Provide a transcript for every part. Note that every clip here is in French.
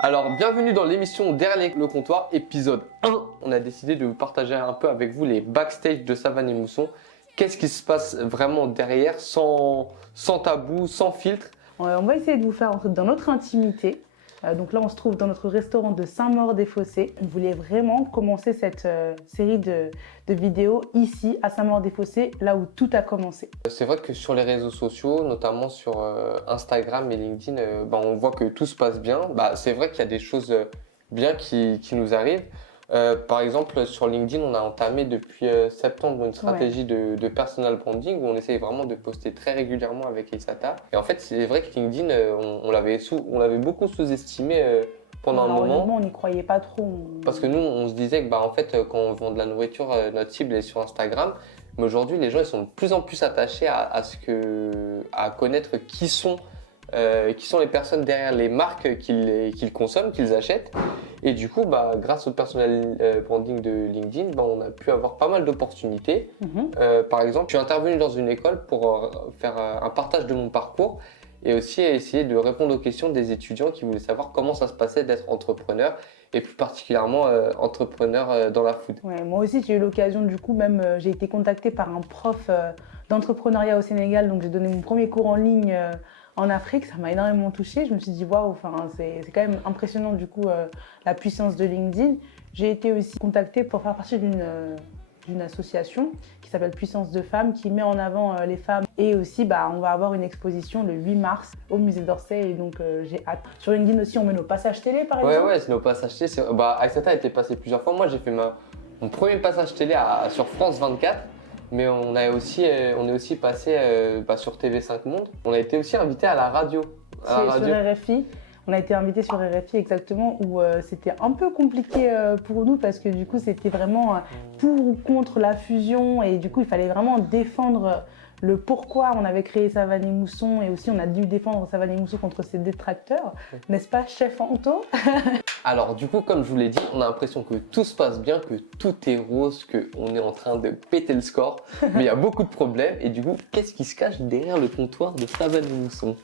Alors, bienvenue dans l'émission Derrière le comptoir, épisode 1. On a décidé de vous partager un peu avec vous les backstage de Savane et Mousson. Qu'est-ce qui se passe vraiment derrière, sans tabou, sans filtre. On va essayer de vous faire entrer dans notre intimité. Donc là, on se trouve dans notre restaurant de Saint-Maur-des-Fossés. On voulait vraiment commencer cette série de vidéos ici, à Saint-Maur-des-Fossés, là où tout a commencé. C'est vrai que sur les réseaux sociaux, notamment sur Instagram et LinkedIn, on voit que tout se passe bien. C'est vrai qu'il y a des choses bien qui nous arrivent. Par exemple, sur LinkedIn, on a entamé depuis septembre une stratégie de personal branding où on essaye vraiment de poster très régulièrement avec Aïssata. Et en fait, c'est vrai que LinkedIn, on l'avait beaucoup sous-estimé pendant un moment. On n'y croyait pas trop. Parce que nous, on se disait que en fait, quand on vend de la nourriture, notre cible est sur Instagram. Mais aujourd'hui, les gens ils sont de plus en plus attachés à connaître qui sont les personnes derrière les marques qu'ils consomment, qu'ils achètent. Et du coup, grâce au personal branding de LinkedIn, on a pu avoir pas mal d'opportunités. Par exemple, je suis intervenu dans une école pour faire un partage de mon parcours et aussi essayer de répondre aux questions des étudiants qui voulaient savoir comment ça se passait d'être entrepreneur et plus particulièrement entrepreneur dans la food. Ouais, moi aussi, j'ai eu l'occasion, du coup, j'ai été contactée par un prof d'entrepreneuriat au Sénégal, donc j'ai donné mon premier cours en ligne en Afrique. Ça m'a énormément touchée. Je me suis dit, waouh, c'est quand même impressionnant, du coup, la puissance de LinkedIn. J'ai été aussi contactée pour faire partie d'une association qui s'appelle Puissance de Femmes, qui met en avant les femmes. Et aussi, on va avoir une exposition le 8 mars au musée d'Orsay, et donc j'ai hâte. Sur LinkedIn aussi, on met nos passages télé, par exemple. Ouais, c'est nos passages télé. Aïssata a été passée plusieurs fois. Moi, j'ai fait mon premier passage télé sur France 24. Mais on est aussi passé sur TV5 Monde. On a été aussi invité à la radio. Sur RFI. On a été invité sur RFI exactement, où c'était un peu compliqué pour nous parce que du coup c'était vraiment pour ou contre la fusion, et du coup il fallait vraiment défendre le pourquoi on avait créé Savane et Mousson, et aussi on a dû défendre Savane et Mousson contre ses détracteurs, n'est-ce pas, chef Anto? Alors du coup, comme je vous l'ai dit, on a l'impression que tout se passe bien, que tout est rose, qu'on est en train de péter le score, mais il y a beaucoup de problèmes. Et du coup, qu'est-ce qui se cache derrière le comptoir de Savane et Mousson?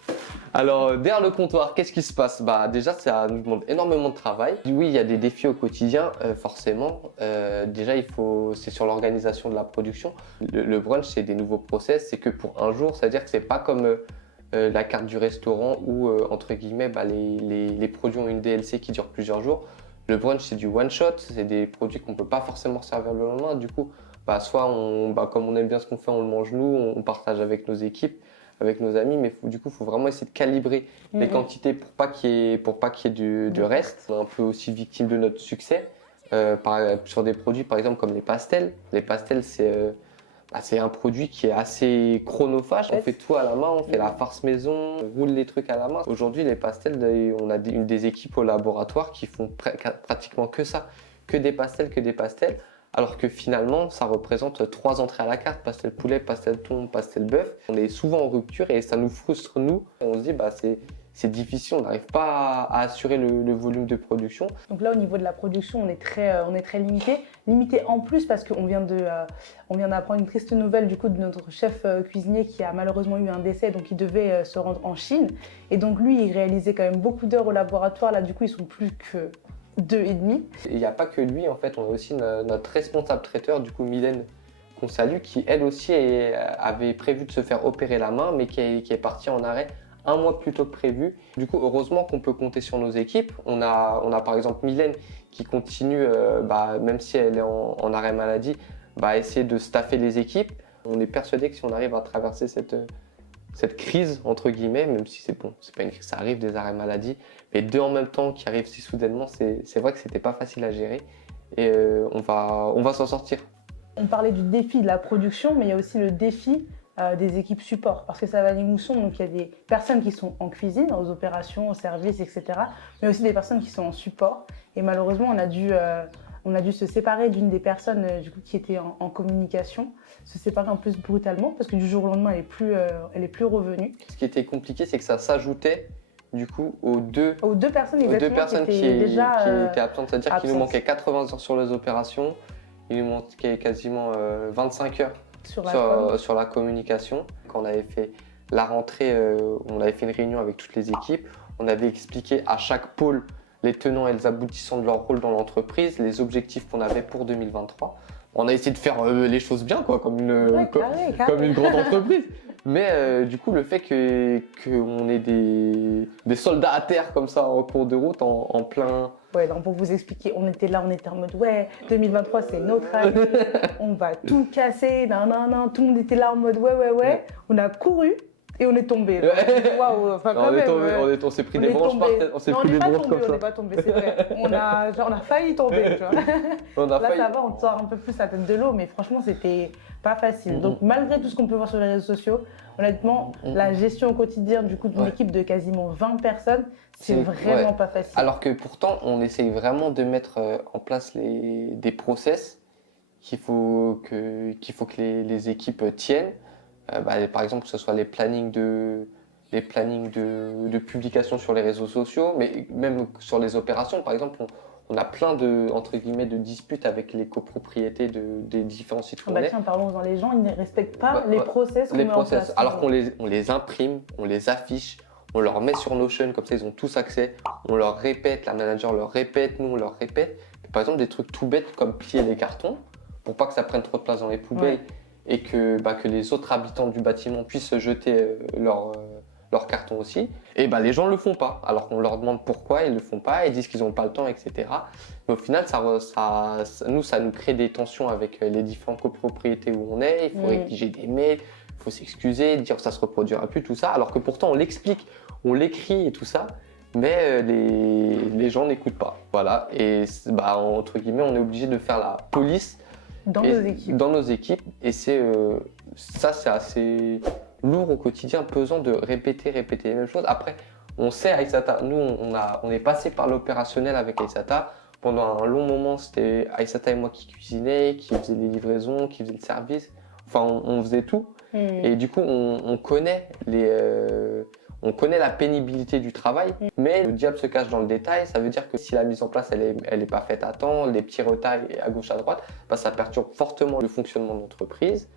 Alors derrière le comptoir, qu'est-ce qui se passe? Déjà, ça nous demande énormément de travail. Oui, il y a des défis au quotidien, forcément. Déjà, c'est sur l'organisation de la production. Le brunch, c'est des nouveaux process. C'est que pour un jour, c'est-à-dire que c'est pas comme la carte du restaurant où, entre guillemets, les produits ont une DLC qui dure plusieurs jours. Le brunch, c'est du one shot. C'est des produits qu'on peut pas forcément servir le lendemain. Du coup, soit comme on aime bien ce qu'on fait, on le mange nous, on partage avec nos équipes, avec nos amis, mais du coup, il faut vraiment essayer de calibrer les quantités pour pas qu'il y ait du reste. On est un peu aussi victime de notre succès sur des produits, par exemple, comme les pastels. Les pastels, c'est un produit qui est assez chronophage. On fait tout à la main, on fait la farce maison, on roule les trucs à la main. Aujourd'hui, les pastels, on a des équipes au laboratoire qui font pratiquement que ça, que des pastels. Alors que finalement, ça représente 3 entrées à la carte: pastel poulet, pastel thon, pastel bœuf. On est souvent en rupture et ça nous frustre, nous. On se dit, c'est difficile, on n'arrive pas à assurer le volume de production. Donc là, au niveau de la production, on est très limité. Limité en plus parce qu'on vient d'apprendre une triste nouvelle du coup de notre chef cuisinier qui a malheureusement eu un décès, donc il devait se rendre en Chine. Et donc lui, il réalisait quand même beaucoup d'heures au laboratoire. Là, du coup, ils sont plus que 2,5. Il n'y a pas que lui, en fait, on a aussi notre responsable traiteur, du coup Mylène, qu'on salue, qui elle aussi avait prévu de se faire opérer la main, mais qui est partie en arrêt 1 mois plus tôt que prévu. Du coup, heureusement qu'on peut compter sur nos équipes. On a par exemple Mylène qui continue, même si elle est en arrêt maladie, essayer de staffer les équipes. On est persuadé que si on arrive à traverser cette crise, entre guillemets, même si c'est pas une crise, ça arrive des arrêts maladie, mais 2 en même temps qui arrivent si soudainement, c'est vrai que c'était pas facile à gérer, et on va s'en sortir. On parlait du défi de la production, mais il y a aussi le défi des équipes support, parce que Savane et Mousson, donc il y a des personnes qui sont en cuisine, aux opérations, au service, etc., mais aussi des personnes qui sont en support, et malheureusement on a dû se séparer d'une des personnes du coup, qui était en communication, se séparer un peu brutalement parce que du jour au lendemain elle est plus revenue. Ce qui était compliqué, c'est que ça s'ajoutait du coup aux deux personnes qui étaient absentes, c'est-à-dire qu'il nous manquait 80 heures sur les opérations, il nous manquait quasiment 25 heures sur la communication. Quand on avait fait la rentrée, on avait fait une réunion avec toutes les équipes, on avait expliqué à chaque pôle les tenants et les aboutissants de leur rôle dans l'entreprise, les objectifs qu'on avait pour 2023. On a essayé de faire les choses bien, quoi, comme comme une grande entreprise. Mais du coup, le fait qu'on ait des soldats à terre comme ça en cours de route, en plein... Ouais, donc pour vous expliquer, on était là, on était en mode ouais, 2023 c'est notre année, on va tout casser, nan, nan, nan. Tout le monde était là en mode ouais. On a couru et on est tombé. Waouh, enfin quand même. On s'est pris des branches par tête, on s'est pris des branches comme ça. On n'est pas tombé, c'est vrai. On a failli tomber, tu vois. Là ça va, on sort un peu plus la tête de l'eau, mais franchement c'était pas facile. Donc malgré tout ce qu'on peut voir sur les réseaux sociaux, honnêtement, la gestion au quotidien du coup d'une équipe de quasiment 20 personnes, c'est vraiment pas facile. Alors que pourtant, on essaye vraiment de mettre en place des process qu'il faut que les équipes tiennent. Par exemple, que ce soit les plannings de publication sur les réseaux sociaux, mais même sur les opérations. Par exemple, on a plein entre guillemets, de disputes avec les copropriétés des différents sites qu'on est. Tiens, parlons-en, les gens, ils ne respectent pas les process qu'on met en place. Alors qu'on les imprime, on les affiche, on leur met sur Notion, comme ça ils ont tous accès, on leur répète, la manager leur répète, nous on leur répète. Par exemple, des trucs tout bêtes comme plier les cartons, pour pas que ça prenne trop de place dans les poubelles et que les autres habitants du bâtiment puissent jeter leurs cartons aussi. Et les gens ne le font pas, alors qu'on leur demande pourquoi ils ne le font pas, ils disent qu'ils n'ont pas le temps, etc. Mais au final, ça nous crée des tensions avec les différentes copropriétés où on est, il faut rédiger des mails, il faut s'excuser, dire que ça ne se reproduira plus, tout ça, alors que pourtant on l'explique, on l'écrit et tout ça, mais les gens n'écoutent pas. Voilà, et entre guillemets, on est obligé de faire la police dans nos équipes, et c'est assez lourd au quotidien, pesant de répéter les mêmes choses. Après, on sait Aïssata, nous on est passé par l'opérationnel avec Aïssata. Pendant un long moment, c'était Aïssata et moi qui cuisinaient, qui faisaient les livraisons, qui faisaient le service. Enfin, on faisait tout. Et du coup, on connaît la pénibilité du travail, mais le diable se cache dans le détail. Ça veut dire que si la mise en place elle est pas faite à temps, les petits retards à gauche à droite, ça perturbe fortement le fonctionnement de l'entreprise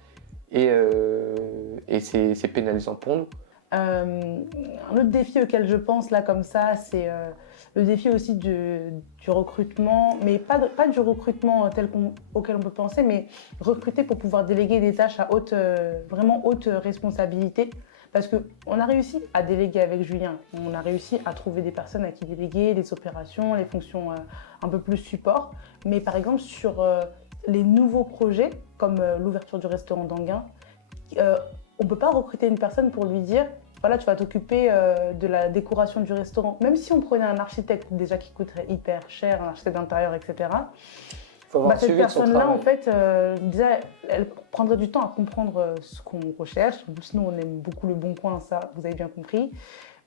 et c'est pénalisant pour nous. Un autre défi auquel je pense là comme ça, c'est le défi aussi du recrutement, mais pas du recrutement auquel on peut penser, mais recruter pour pouvoir déléguer des tâches à vraiment haute responsabilité. Parce qu'on a réussi à déléguer avec Julien, on a réussi à trouver des personnes à qui déléguer, les opérations, les fonctions un peu plus support. Mais par exemple, sur les nouveaux projets, comme l'ouverture du restaurant d'Anguin, on ne peut pas recruter une personne pour lui dire voilà, tu vas t'occuper de la décoration du restaurant. Même si on prenait un architecte déjà qui coûterait hyper cher, un architecte d'intérieur, etc. Cette personne-là, en fait, déjà, elle prendrait du temps à comprendre ce qu'on recherche. Sinon, on aime beaucoup le bon coin, ça, vous avez bien compris.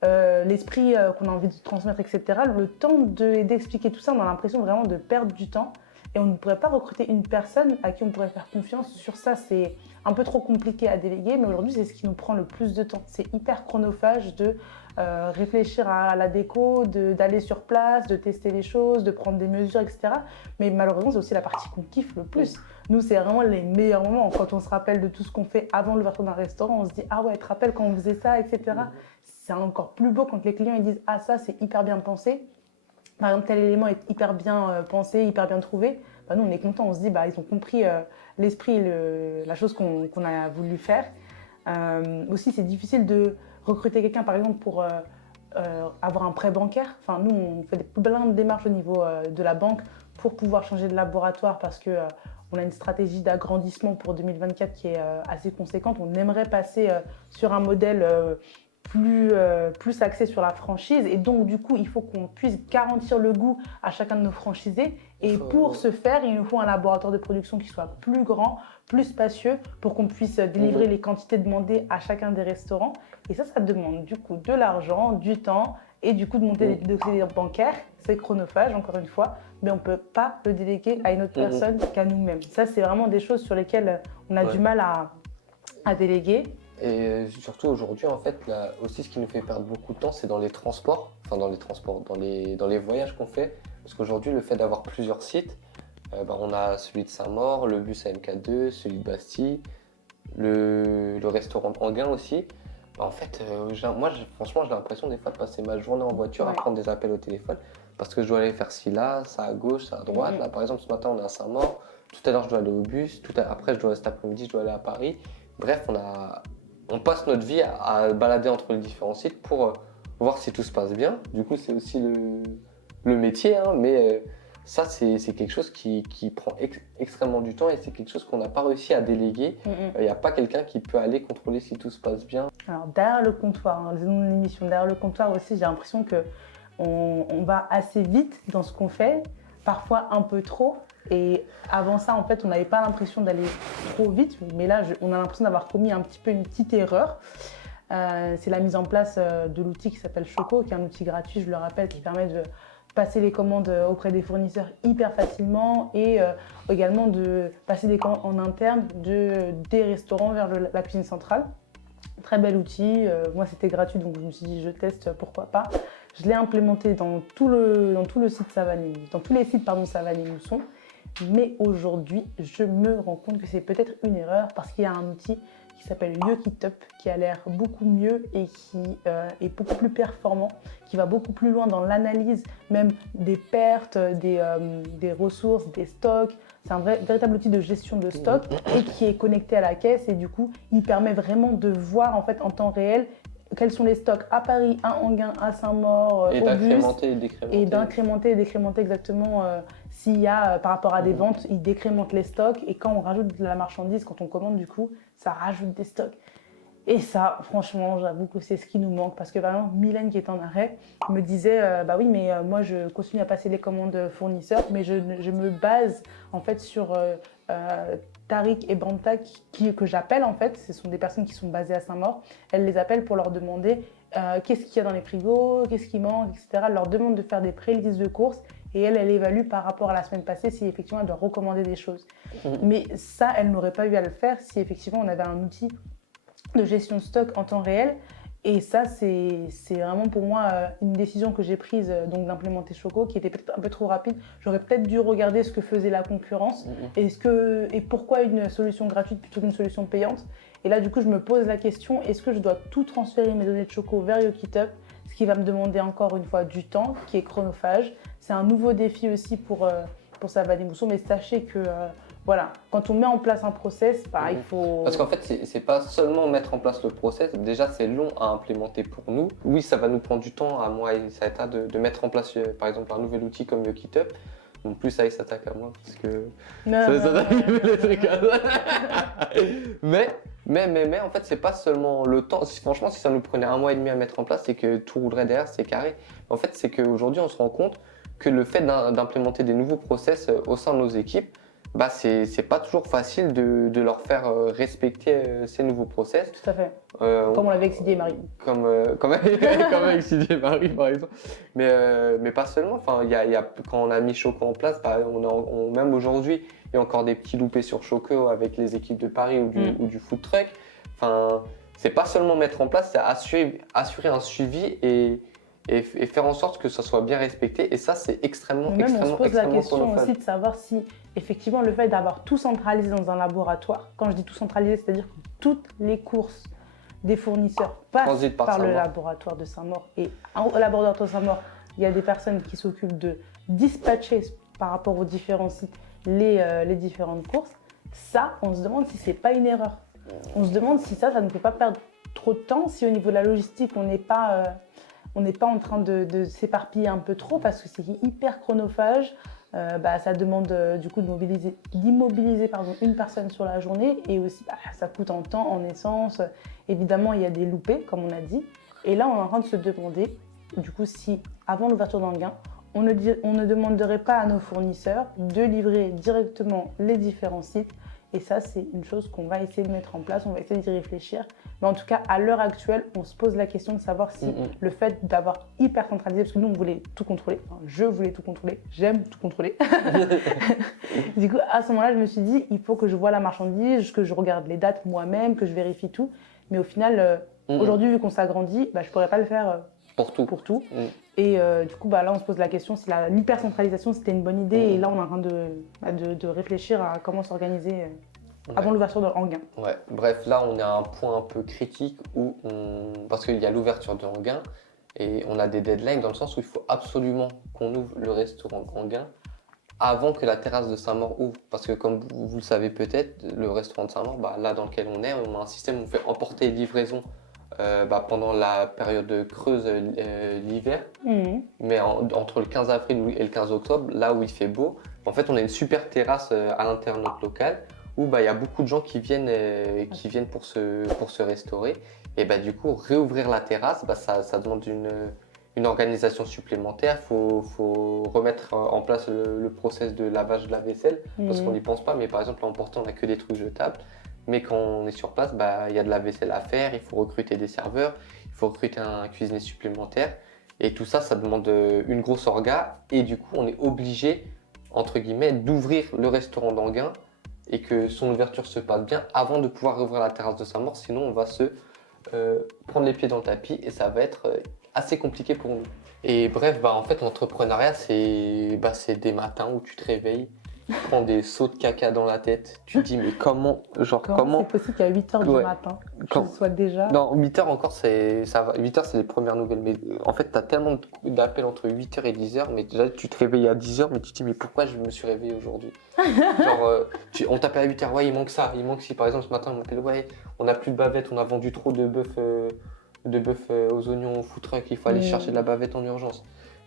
L'esprit qu'on a envie de transmettre, etc. Le temps d'expliquer tout ça, on a l'impression vraiment de perdre du temps. Et on ne pourrait pas recruter une personne à qui on pourrait faire confiance. Sur ça, c'est un peu trop compliqué à déléguer, mais aujourd'hui, c'est ce qui nous prend le plus de temps. C'est hyper chronophage de réfléchir à la déco, d'aller sur place, de tester les choses, de prendre des mesures, etc. Mais malheureusement, c'est aussi la partie qu'on kiffe le plus. Nous, c'est vraiment les meilleurs moments. Quand on se rappelle de tout ce qu'on fait avant l'ouverture d'un restaurant, on se dit « Ah ouais, tu te rappelles quand on faisait ça, etc. » C'est encore plus beau quand les clients ils disent « Ah, ça, c'est hyper bien pensé. » Par exemple, tel élément est hyper bien pensé, hyper bien trouvé. Nous, on est content, on se dit ils ont compris l'esprit, la chose qu'on a voulu faire. Aussi, c'est difficile de recruter quelqu'un, par exemple, pour avoir un prêt bancaire. Nous, on fait plein de démarches au niveau de la banque pour pouvoir changer de laboratoire parce qu'on a une stratégie d'agrandissement pour 2024 qui est assez conséquente. On aimerait passer sur un modèle plus axé sur la franchise, et donc du coup il faut qu'on puisse garantir le goût à chacun de nos franchisés, et pour ce faire il nous faut un laboratoire de production qui soit plus grand, plus spacieux, pour qu'on puisse délivrer les quantités demandées à chacun des restaurants. Et ça demande du coup de l'argent, du temps, et du coup de monter des dossiers bancaires. C'est chronophage encore une fois, mais on ne peut pas le déléguer à une autre personne qu'à nous-mêmes. Ça, c'est vraiment des choses sur lesquelles on a du mal à déléguer. Et surtout aujourd'hui, en fait, aussi ce qui nous fait perdre beaucoup de temps, c'est dans les transports, dans les voyages qu'on fait. Parce qu'aujourd'hui, le fait d'avoir plusieurs sites, on a celui de Saint-Maur, le bus AMK2, celui de Bastille, le restaurant d'Anguin aussi. En fait, franchement, j'ai l'impression des fois de passer ma journée en voiture à Ouais. prendre des appels au téléphone parce que je dois aller faire ci là, ça à gauche, ça à droite. Là, par exemple, ce matin, on est à Saint-Maur. Tout à l'heure, je dois aller au bus. Après, cet après-midi, je dois aller à Paris. Bref, on passe notre vie à balader entre les différents sites pour voir si tout se passe bien. Du coup, c'est aussi le métier, hein, mais ça, c'est quelque chose qui prend extrêmement du temps et c'est quelque chose qu'on n'a pas réussi à déléguer. Il n'y a pas quelqu'un qui peut aller contrôler si tout se passe bien. Alors, derrière le comptoir, hein, les noms de l'émission, derrière le comptoir aussi, j'ai l'impression qu'on va assez vite dans ce qu'on fait, parfois un peu trop. Et avant ça, en fait, on n'avait pas l'impression d'aller trop vite, mais là, on a l'impression d'avoir commis un petit peu une petite erreur. C'est la mise en place de l'outil qui s'appelle Choco, qui est un outil gratuit, je le rappelle, qui permet de passer les commandes auprès des fournisseurs hyper facilement et également de passer des commandes en interne des restaurants vers la cuisine centrale. Très bel outil, moi c'était gratuit donc je me suis dit je teste, pourquoi pas. Je l'ai implémenté dans tout le site Savane, dans tous les sites Savane et Mousson, mais aujourd'hui je me rends compte que c'est peut-être une erreur parce qu'il y a un outil qui s'appelle YoKitUp qui a l'air beaucoup mieux et qui est beaucoup plus performant, qui va beaucoup plus loin dans l'analyse même des pertes, des ressources, des stocks. C'est un véritable outil de gestion de stock et qui est connecté à la caisse et du coup, il permet vraiment de voir en fait en temps réel quels sont les stocks à Paris, à Enghien, à Saint-Maur, Et au bus. d'incrémenter et décrémenter. Et d'incrémenter et décrémenter exactement s'il y a par rapport à des ventes, il décrémente les stocks et quand on rajoute de la marchandise, quand on commande du coup, ça rajoute des stocks. Et ça, franchement, j'avoue que c'est ce qui nous manque parce que par exemple, Mylène qui est en arrêt me disait bah oui, mais moi je continue à passer les commandes fournisseurs, mais je me base en fait sur Tariq et Banta que j'appelle en fait. Ce sont des personnes qui sont basées à Saint-Maur. Elle les appelle pour leur demander qu'est-ce qu'il y a dans les frigos, qu'est-ce qui manque, etc. Elle leur demande de faire des pré-listes de courses et elle évalue par rapport à la semaine passée si effectivement elle doit recommander des choses. Mais ça, elle n'aurait pas eu à le faire si effectivement on avait un outil de gestion de stock en temps réel. Et ça, c'est vraiment pour moi une décision que j'ai prise donc d'implémenter Choco, qui était peut-être un peu trop rapide. J'aurais peut-être dû regarder ce que faisait la concurrence et pourquoi une solution gratuite plutôt qu'une solution payante. Et là, du coup, je me pose la question, est-ce que je dois tout transférer mes données de Choco vers YoKitUp, ce qui va me demander encore une fois du temps, qui est chronophage. C'est un nouveau défi aussi pour Savane et Mousson, mais sachez que voilà, quand on met en place un process, il faut... Parce qu'en fait, c'est pas seulement mettre en place le process, déjà c'est long à implémenter pour nous. Oui, ça va nous prendre du temps, à moi et Saïta, de mettre en place par exemple un nouvel outil comme YoKitUp. Donc plus ça s'attaque à moi parce que ça les trucs. Mais en fait, c'est pas seulement le temps. Franchement, si ça nous prenait 1 mois et demi à mettre en place, c'est que tout roulerait derrière, c'est carré. En fait, c'est qu'aujourd'hui, on se rend compte que le fait d'implémenter des nouveaux process au sein de nos équipes, bah c'est pas toujours facile de leur faire respecter ces nouveaux process. Tout à fait. Comme on l'avait avec Sidi et Marie. Comme avec Sidi et Marie, par exemple. Mais pas seulement. Enfin, quand on a mis Choco en place, bah, même aujourd'hui, il y a encore des petits loupés sur Choco avec les équipes de Paris ou du food truck. Enfin, c'est pas seulement mettre en place, c'est assurer un suivi et faire en sorte que ça soit bien respecté. Et ça, c'est extrêmement on se pose la question chronophage. aussi de savoir si, effectivement, le fait d'avoir tout centralisé dans un laboratoire, quand je dis tout centralisé, c'est-à-dire que toutes les courses des fournisseurs passent par le laboratoire de Saint-Maur. Et au laboratoire de Saint-Maur, il y a des personnes qui s'occupent de dispatcher par rapport aux différents sites les différentes courses. Ça, on se demande si c'est pas une erreur. On se demande si ça ne peut pas perdre trop de temps, si au niveau de la logistique, on n'est pas en train de s'éparpiller un peu trop parce que c'est hyper chronophage. Ça demande du coup d'immobiliser une personne sur la journée et aussi ça coûte en temps, en essence. Évidemment, il y a des loupés, comme on a dit. Et là, on est en train de se demander, du coup, si avant l'ouverture d'Enghien, on ne demanderait pas à nos fournisseurs de livrer directement les différents sites. Et ça, c'est une chose qu'on va essayer de mettre en place, on va essayer d'y réfléchir. Mais en tout cas, à l'heure actuelle, on se pose la question de savoir si le fait d'avoir hyper centralisé, parce que nous, on voulait tout contrôler, enfin, je voulais tout contrôler, j'aime tout contrôler. Du coup, à ce moment-là, je me suis dit, il faut que je vois la marchandise, que je regarde les dates moi-même, que je vérifie tout. Mais au final, aujourd'hui, vu qu'on s'agrandit, je ne pourrais pas le faire pour tout. Et du coup, là, on se pose la question si l'hypercentralisation, c'était une bonne idée. Et là, on est en train de réfléchir à comment s'organiser. avant l'ouverture de Enghien. Ouais, bref, là on est à un point un peu critique parce qu'il y a l'ouverture de Enghien et on a des deadlines dans le sens où il faut absolument qu'on ouvre le restaurant Enghien avant que la terrasse de Saint-Maur ouvre. Parce que comme vous le savez peut-être, le restaurant de Saint-Maur, là dans lequel on est, on a un système où on fait emporter et livraison pendant la période creuse l'hiver. Mais entre le 15 avril et le 15 octobre, là où il fait beau, en fait on a une super terrasse à l'intérieur de notre local où il y a beaucoup de gens qui viennent pour se restaurer. Et du coup, réouvrir la terrasse, ça demande une organisation supplémentaire. Il faut remettre en place le process de lavage de la vaisselle, parce qu'on n'y pense pas. Mais par exemple, en portant, on n'a que des trucs jetables. Mais quand on est sur place, il y a de la vaisselle à faire, il faut recruter des serveurs, il faut recruter un cuisinier supplémentaire. Et tout ça, ça demande une grosse orga. Et du coup, on est obligé, entre guillemets, d'ouvrir le restaurant d'Enghien et que son ouverture se passe bien avant de pouvoir rouvrir la terrasse de Saint-Maur. Sinon, on va se prendre les pieds dans le tapis et ça va être assez compliqué pour nous. Et bref, en fait, l'entrepreneuriat, c'est des matins où tu te réveilles, tu prends des sauts de caca dans la tête, tu te dis mais comment c'est possible qu'à 8h du matin, je sois déjà... Non, 8h encore, ça va. 8h, c'est les premières nouvelles. Mais en fait, tu as tellement d'appels entre 8h et 10h, mais déjà, tu te réveilles à 10h, mais tu te dis mais pourquoi je me suis réveillé aujourd'hui? Genre, on t'appelle à 8h, ouais, il manque ça, il manque si. Par exemple, ce matin, on m'appelle, ouais, on n'a plus de bavette, on a vendu trop de bœuf aux oignons au food truck, il faut aller chercher de la bavette en urgence.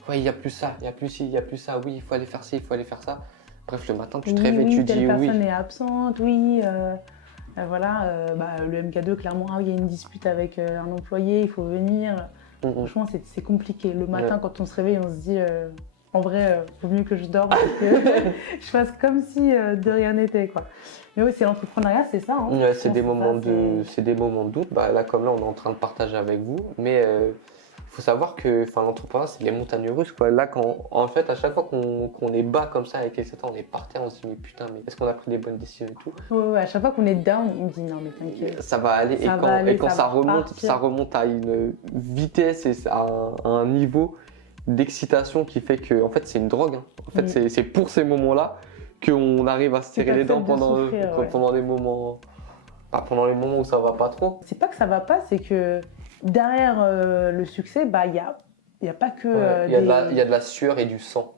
Ouais, il n'y a plus ça, il n'y a plus ci, il n'y a plus ça, oui, il faut aller faire ci, il faut aller faire ça. Bref, le matin, tu te réveilles, tu dis oui. Telle personne est absente, oui. Le MK2, clairement, il y a une dispute avec un employé, il faut venir. Franchement, c'est compliqué. Le matin, quand on se réveille, on se dit, en vrai, il vaut mieux que je dorme et que je fasse comme si de rien n'était, quoi. Mais oui, c'est l'entrepreneuriat, c'est ça. Hein. Ouais, c'est des moments de doute. Là, comme là, on est en train de partager avec vous. Mais il faut savoir que l'entrepreneuriat, c'est les montagnes russes, quoi. Là, en fait, à chaque fois qu'on est bas comme ça avec les 7 ans, on est par terre, on se dit mais putain, mais est-ce qu'on a pris les bonnes décisions et tout? Ouais, à chaque fois qu'on est down, on me dit non mais t'inquiète. Ça va aller. Et quand ça remonte à une vitesse et à un niveau d'excitation qui fait que, en fait, c'est une drogue. Hein. En fait, c'est pour ces moments-là qu'on arrive à se serrer les dents pendant les moments. Pendant les moments où ça va pas trop. C'est pas que ça va pas, c'est que derrière le succès, il y a pas que. Il y a de la sueur et du sang.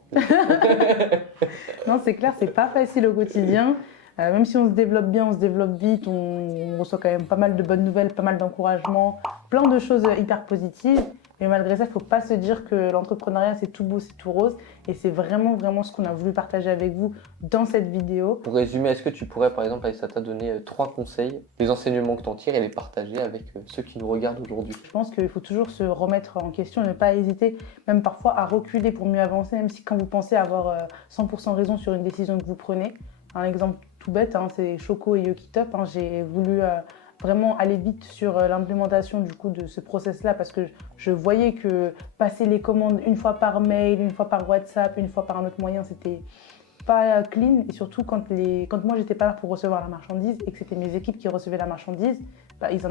Non, c'est clair, c'est pas facile au quotidien. Même si on se développe bien, on se développe vite, on reçoit quand même pas mal de bonnes nouvelles, pas mal d'encouragements, plein de choses hyper positives. Mais malgré ça, il ne faut pas se dire que l'entrepreneuriat, c'est tout beau, c'est tout rose. Et c'est vraiment, vraiment ce qu'on a voulu partager avec vous dans cette vidéo. Pour résumer, est-ce que tu pourrais, par exemple, Aïssata, donner 3 conseils, les enseignements que tu en tires et les partager avec ceux qui nous regardent aujourd'hui? Je pense qu'il faut toujours se remettre en question et ne pas hésiter, même parfois à reculer pour mieux avancer, même si quand vous pensez avoir 100% raison sur une décision que vous prenez. Un exemple tout bête, c'est Choco et Yokitop. J'ai voulu vraiment aller vite sur l'implémentation du coup de ce process-là parce que je voyais que passer les commandes une fois par mail, une fois par WhatsApp, une fois par un autre moyen, c'était pas clean. Et surtout quand moi j'étais pas là pour recevoir la marchandise et que c'était mes équipes qui recevaient la marchandise, ils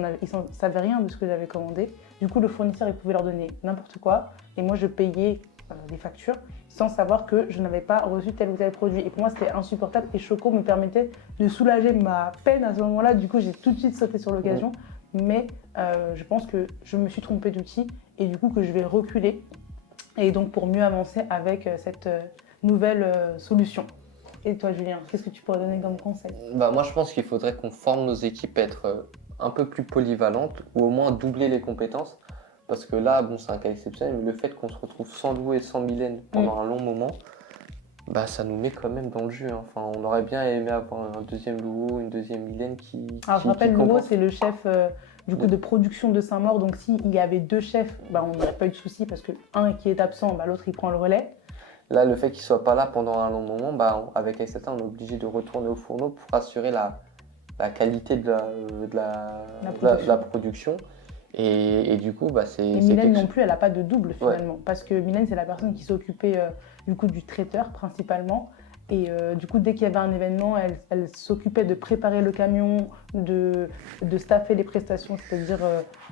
savaient rien de ce que j'avais commandé. Du coup le fournisseur il pouvait leur donner n'importe quoi et moi je payais des factures sans savoir que je n'avais pas reçu tel ou tel produit. Et pour moi, c'était insupportable. Et Choco me permettait de soulager ma peine à ce moment-là. Du coup, j'ai tout de suite sauté sur l'occasion. Mais je pense que je me suis trompée d'outil et du coup que je vais reculer. Et donc, pour mieux avancer avec cette nouvelle solution. Et toi, Julien, qu'est-ce que tu pourrais donner comme conseil? Moi, je pense qu'il faudrait qu'on forme nos équipes à être un peu plus polyvalentes ou au moins doubler les compétences. Parce que là, c'est un cas exceptionnel, mais le fait qu'on se retrouve sans Lou et sans Mylène pendant un long moment, ça nous met quand même dans le jeu. Hein. Enfin, on aurait bien aimé avoir un deuxième Lou, une deuxième Mylène qui. Alors, je rappelle, Lou, c'est le chef de production de Saint-Maur. Donc, s'il y avait 2 chefs, on n'aurait pas eu de souci parce que un qui est absent, l'autre il prend le relais. Là, le fait qu'il ne soit pas là pendant un long moment, avec Aïssata, on est obligé de retourner au fourneau pour assurer la qualité de la production. Et du coup, c'est. Mylène non plus, elle n'a pas de double finalement. Parce que Mylène, c'est la personne qui s'occupait du traiteur principalement. Et du coup, dès qu'il y avait un événement, elle s'occupait de préparer le camion, de staffer les prestations. C'est-à-dire,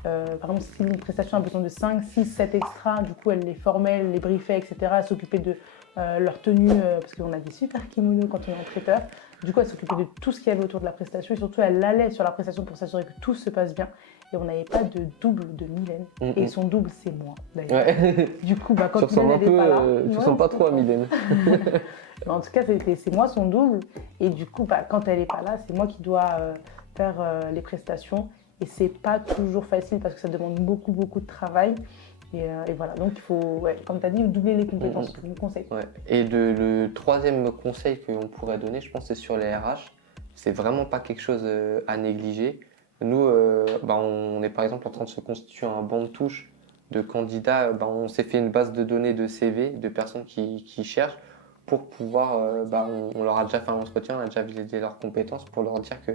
par exemple, si une prestation a besoin de 5, 6, 7 extras, du coup, elle les formait, elle les briefait, etc. Elle s'occupait de leur tenue, parce qu'on a des super kimonos quand on est en traiteur. Du coup, elle s'occupait de tout ce qu'il y avait autour de la prestation et surtout, elle allait sur la prestation pour s'assurer que tout se passe bien. Et on n'avait pas de double de Mylène. Et son double, c'est moi, d'ailleurs. Ouais. Du coup, bah, quand Tu ressembles Mylène n'est pas là... tu ressembles pas trop à Mylène. Mais en tout cas, c'est moi son double. Et du coup, bah, quand elle n'est pas là, c'est moi qui dois faire les prestations. Et c'est pas toujours facile parce que ça demande beaucoup, beaucoup de travail. Et voilà, donc il faut, ouais, comme tu as dit, doubler les compétences, mon conseil. Ouais. Et le troisième conseil qu'on pourrait donner, je pense, c'est sur les RH. C'est vraiment pas quelque chose à négliger. Nous, bah, on est par exemple en train de se constituer un banc de touche de candidats. Bah, on s'est fait une base de données de CV de personnes qui cherchent pour pouvoir, bah, on leur a déjà fait un entretien, on a déjà validé leurs compétences pour leur dire que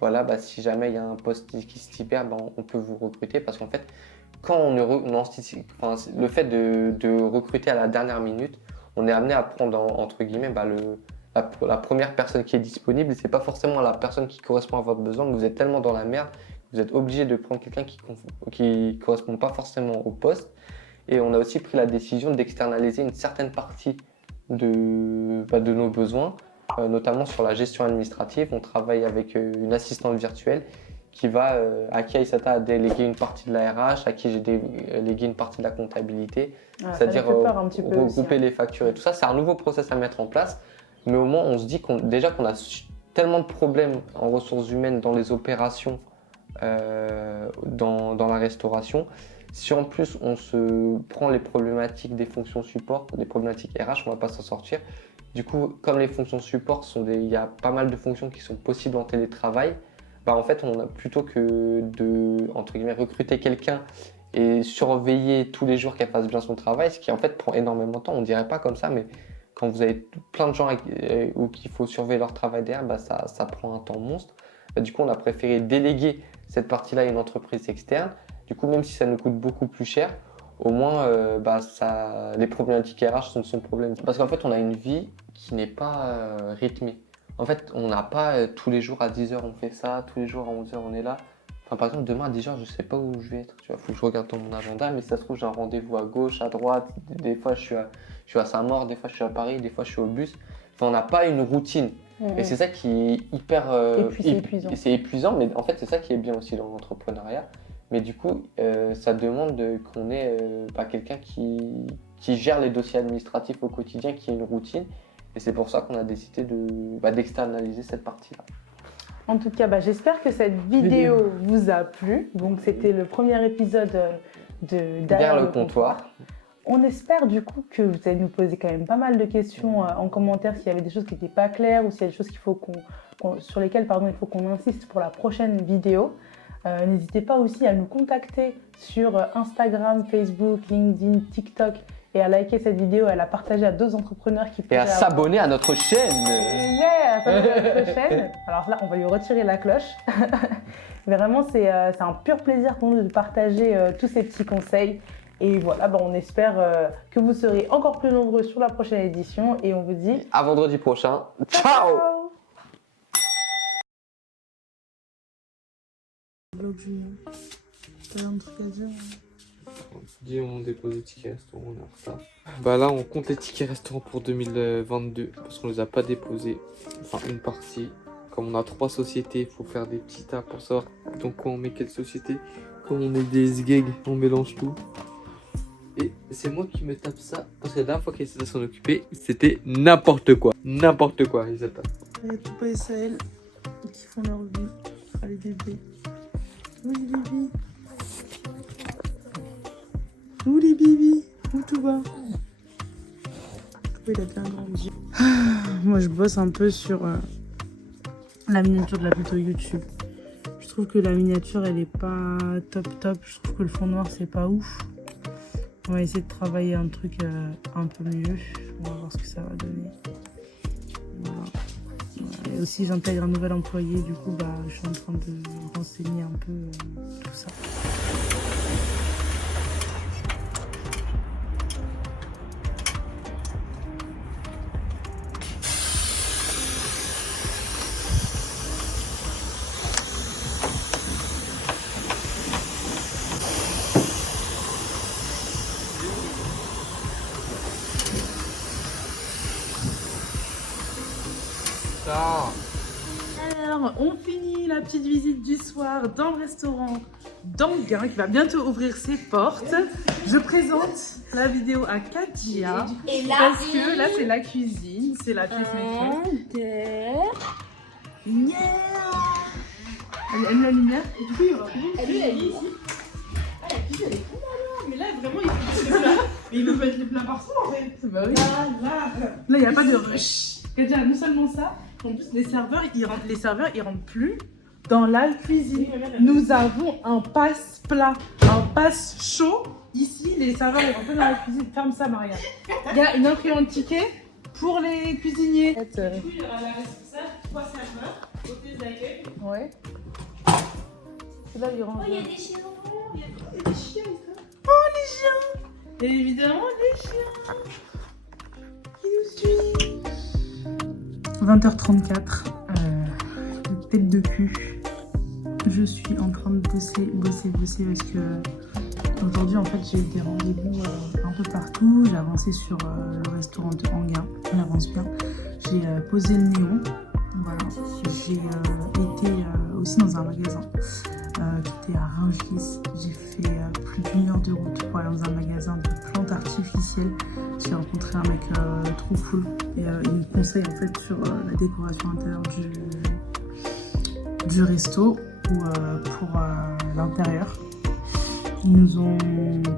voilà, bah, si jamais il y a un poste qui se libère, bah, on peut vous recruter parce qu'en fait, quand on anticipe, enfin, le fait de recruter à la dernière minute, on est amené à prendre entre guillemets bah, la première personne qui est disponible et c'est pas forcément la personne qui correspond à votre besoin, mais vous êtes tellement dans la merde, vous êtes obligé de prendre quelqu'un qui correspond pas forcément au poste. Et on a aussi pris la décision d'externaliser une certaine partie de nos besoins, notamment sur la gestion administrative. On travaille avec une assistante virtuelle à qui Aïssata a délégué une partie de la RH, à qui j'ai délégué une partie de la comptabilité, c'est-à-dire regrouper les factures et tout ça. C'est un nouveau process à mettre en place, mais au moins on se dit déjà qu'on a tellement de problèmes en ressources humaines dans les opérations, dans la restauration. Si en plus on se prend les problématiques des fonctions support, des problématiques RH, on ne va pas s'en sortir. Du coup, comme les fonctions support, il y a pas mal de fonctions qui sont possibles en télétravail, bah en fait, on a plutôt que de entre guillemets, recruter quelqu'un et surveiller tous les jours qu'elle fasse bien son travail, ce qui en fait prend énormément de temps. On ne dirait pas comme ça, mais quand vous avez plein de gens où qu'il faut surveiller leur travail derrière, bah ça prend un temps monstre. Bah, du coup, on a préféré déléguer cette partie-là à une entreprise externe. Du coup, même si ça nous coûte beaucoup plus cher, au moins les problématiques RH sont son problème. Parce qu'en fait, on a une vie qui n'est pas rythmée. En fait, on n'a pas tous les jours à 10h on fait ça, tous les jours à 11h on est là. Enfin, par exemple, demain à 10h, je ne sais pas où je vais être. Il faut que je regarde dans mon agenda, mais si ça se trouve, j'ai un rendez-vous à gauche, à droite. Des fois, je suis à Saint-Maur, des fois, je suis à Paris, des fois, je suis au bus. Enfin, on n'a pas une routine. Et c'est ça qui est hyper épuisant. C'est épuisant, mais en fait, c'est ça qui est bien aussi dans l'entrepreneuriat. Mais du coup, ça demande qu'on ait quelqu'un qui gère les dossiers administratifs au quotidien, qui ait une routine. Et c'est pour ça qu'on a décidé d'externaliser cette partie-là. En tout cas, j'espère que cette vidéo vous a plu. Donc, c'était le premier épisode de Derrière le comptoir. On espère du coup que vous allez nous poser quand même pas mal de questions en commentaire s'il y avait des choses qui n'étaient pas claires ou s'il y a des choses sur lesquelles il faut qu'on insiste pour la prochaine vidéo. N'hésitez pas aussi à nous contacter sur Instagram, Facebook, LinkedIn, TikTok et à liker cette vidéo et à la partager à d'autres entrepreneurs qui et à s'abonner à notre chaîne. À s'abonner à notre chaîne. Alors là, on va lui retirer la cloche. Mais vraiment, c'est un pur plaisir pour nous de partager tous ces petits conseils. Et voilà, on espère que vous serez encore plus nombreux sur la prochaine édition. Et on vous dit à vendredi prochain. Ciao. On dépose les tickets restaurants, on est en retard. Bah là, on compte les tickets restaurants pour 2022 parce qu'on les a pas déposés. Enfin, une partie. Comme on a 3 sociétés, il faut faire des petits tas pour savoir dans quoi on met quelle société. Comme on est des sgegs, on mélange tout. Et c'est moi qui me tape ça parce que la dernière fois qu'elle s'est s'en occuper, c'était n'importe quoi. N'importe quoi, ils tapent. Il y a Toupa et Sahel qui font leur vie. Ah, les bébés. Où les bébés? Où les bébés? Où tout va? Il a bien grandi. Moi, je bosse un peu sur la miniature de la vidéo YouTube. Je trouve que la miniature, elle est pas top. Je trouve que le fond noir, c'est pas ouf. On va essayer de travailler un truc un peu mieux. On va voir ce que ça va donner. Voilà. Et aussi, j'intègre un nouvel employé. Du coup, je suis en train de renseigner un peu tout ça. ça. Alors, on finit la petite visite du soir dans le restaurant d'Anguin qui va bientôt ouvrir ses portes. Je présente la vidéo à Katia parce que là, c'est la cuisine, c'est la pièce maîtresse. Elle aime la lumière et du coup, il y aura elle est ici. Ah, la cuisine, elle est cool alors. Mais là, vraiment, il faut mettre les plats. Mais il veut mettre les plats partout en fait. Bah oui. Là, il n'y a pas de rush. Katia, non seulement ça, en plus, les serveurs, ils rentrent plus dans la cuisine. Nous avons un passe-plat, un passe-chaud. Ici, les serveurs, ils rentrent dans la cuisine. Ferme ça, Maria. Il y a une imprimante ticket pour les cuisiniers. Du coup, il y aura la responsable, 3 serveurs, hôtesse d'accueil. Ouais. C'est là, ils rentrent. Oh, il y a des chiens. Il y a des chiens. Oh, les chiens. Et évidemment, les chiens. Qui nous suivent. 20h34, tête de cul. Je suis en train de bosser parce que aujourd'hui en fait j'ai eu des rendez-vous un peu partout. J'ai avancé sur le restaurant de Anguin, on avance bien. J'ai posé le néon, voilà. J'ai été aussi dans un magasin qui était à Rungis. J'ai fait plus d'1 heure de route pour aller dans un magasin de plantes artificielles. J'ai rencontré un mec trop cool et il me conseille en fait sur la décoration intérieure du resto ou pour l'intérieur. Ils nous ont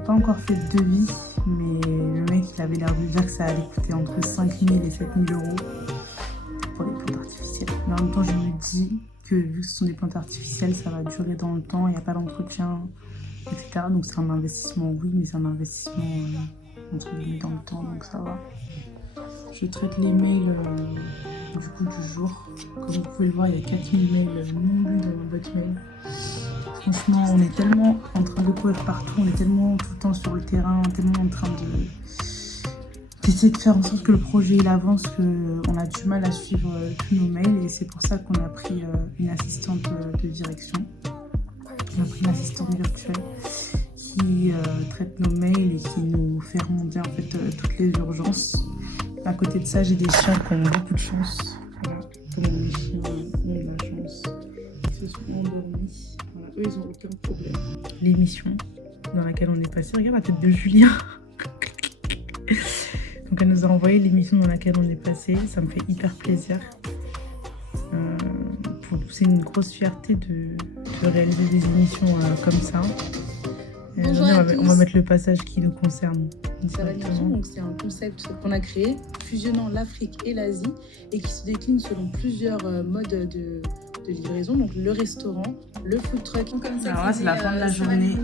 pas encore fait de devis, mais le mec il avait l'air de dire que ça allait coûter entre 5 000 et 7 000 euros pour les plantes artificielles. Mais en même temps je me dis que vu que ce sont des plantes artificielles, ça va durer dans le temps, il n'y a pas d'entretien, etc. Donc c'est un investissement, oui, mais c'est un investissement entre guillemets dans le temps, donc ça va. Je traite les mails du coup du jour. Comme vous pouvez le voir, il y a 4000 mails non lus dans ma boîte mail. Franchement, on est tellement en train de courir partout, on est tellement tout le temps sur le terrain, tellement en train d'essayer de faire en sorte que le projet il avance, qu'on a du mal à suivre tous nos mails et c'est pour ça qu'on a pris une assistante de direction. On a pris une assistante virtuelle qui traite nos mails et qui nous fait remonter en fait toutes les urgences. À côté de ça, j'ai des chiens qui ont beaucoup de chance. Voilà, comment les chiens ont de la chance. Ils se sont endormis. Voilà, eux, ils n'ont aucun problème. L'émission dans laquelle on est passé, regarde la tête de Julien. Donc elle nous a envoyé l'émission dans laquelle on est passé. Ça me fait hyper plaisir. Pour nous, c'est une grosse fierté de réaliser des émissions comme ça. On va mettre le passage qui nous concerne. Donc c'est un concept qu'on a créé, fusionnant l'Afrique et l'Asie et qui se décline selon plusieurs modes de livraison. Donc le restaurant, le food truck. Alors là c'est la fin de la journée.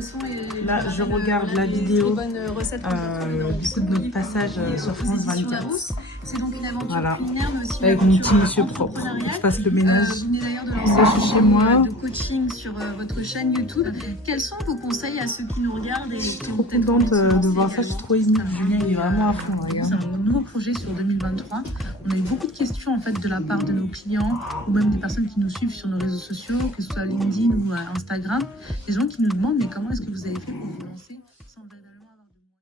Là je regarde la vidéo du coup de notre passage sur France 24. C'est donc une aventure culinaire, mais aussi avec mon petit monsieur propre. Je passe le ménage. Vous venez d'ailleurs de lancer chez moi de coaching sur votre chaîne YouTube. Quels sont vos conseils à ceux qui nous regardent et qui sont trop contente de voir ça. Je suis trop émue. Julien il est vraiment à fond. C'est un nouveau projet sur 2023. On a eu beaucoup de questions en fait de la part de nos clients ou même des personnes qui nous suivent sur nos réseaux sociaux, que ce soit LinkedIn ou Instagram. Des gens qui nous demandent mais comment est-ce que vous avez fait pour vous lancer?